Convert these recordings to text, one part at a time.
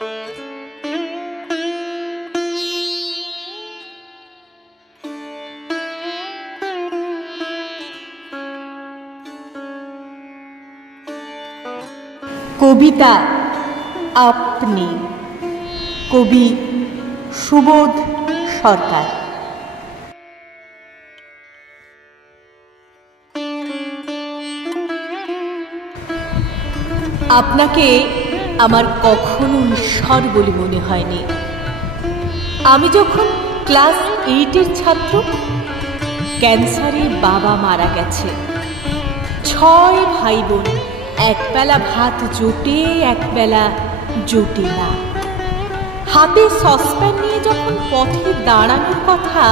কবিতা আপনি, কবি সুবোধ সরকার। আপনাকে আমার কখনো ঈশ্বর বলে মনে হয়নি। আমি যখন ক্লাস 8-এর ছাত্র, ক্যান্সারে বাবা মারা গেছে। 6 ভাই বোন, একবেলা ভাত জোটে, একবেলা জোটে না। হাতে সসপ্যান নিয়ে যখন পথে দাঁড়ানোর কথা,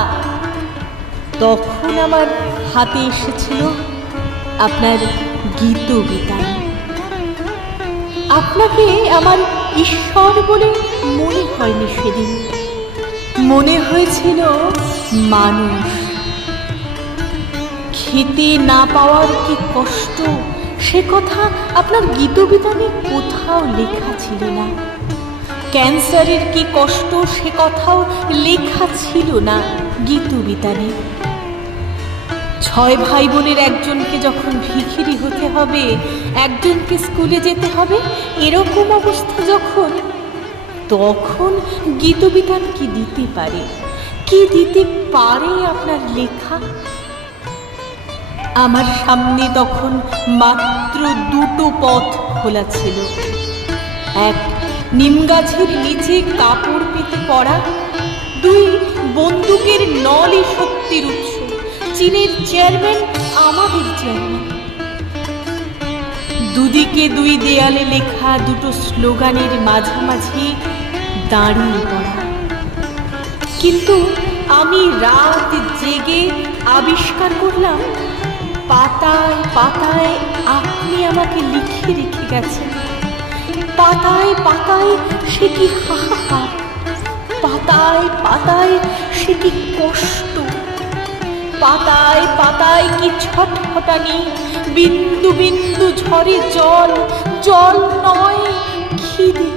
তখন আমার হাতে এসেছিল আপনার গীতবিতান। আপনাকে আমার ঈশ্বর বলে মনে হয়নি সেদিন, মনে হয়েছিল মানুষ। খেতে না পাওয়ার কি কষ্ট, সে কথা আপনার গীতবিতানে কোথাও লেখা ছিল না। ক্যান্সারের কি কষ্ট, সে কথাও লেখা ছিল না গীতবিতানে। 6 ভাই বোনের একজনকে যখন ভিখিরি হতে হবে, একজনকে স্কুলে যেতে হবে, এরকম অবস্থা যখন, তখন গীতবিতান কি দিতে পারে, কি দিতে পারে আপনার লেখা? আমার সামনে তখন মাত্র 2টো পথ খোলা ছিল। এক, নিমগাছের নিচে কাপড় পেতে পড়া। 2, বন্দুকের নলই শক্তির উৎস, চীনের চেয়ারম্যান আমাদের চেয়ারম্যান। দুদিকে 2 দেয়ালে লেখা 2টো স্লোগানের মাঝামাঝি দাঁড়িয়ে পড়া। কিন্তু আমি রাত জেগে আবিষ্কার করলাম, পাতায় পাতায় আপনি আমাকে লিখে রেখে গেছেন। পাতায় পাতায় সে কি হাহাকার, পাতায় পাতায় সে কি কষ্ট, পাতায় পাতায় কি ছটফটানি, বিন্দু বিন্দু ঝরে জল, জল নয় খিদে।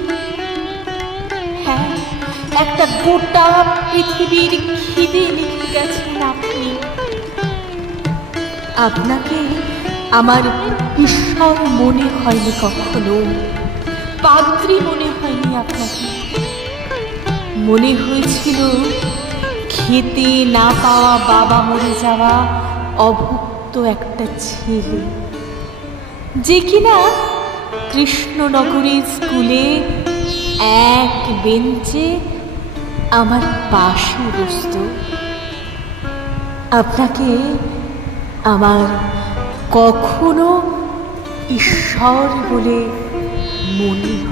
হ্যাঁ, একটা গোটা পৃথিবীর খিদে লিখে গেছেন আপনি। আপনাকে আমার ঈশ্বর মনে হয়নি কখনো, পাদ্রী মনে হয়নি আপনাকে। মনে হয়েছিল খেতে না পাওয়া বাবা মরে যাওয়া অভুক্ত একটা ছেলে, যে কিনা কৃষ্ণনগরের স্কুলে এক বেঞ্চে আমার পাশে বসত। আপনাকে আমার কখনো ঈশ্বর বলে মনে হয়।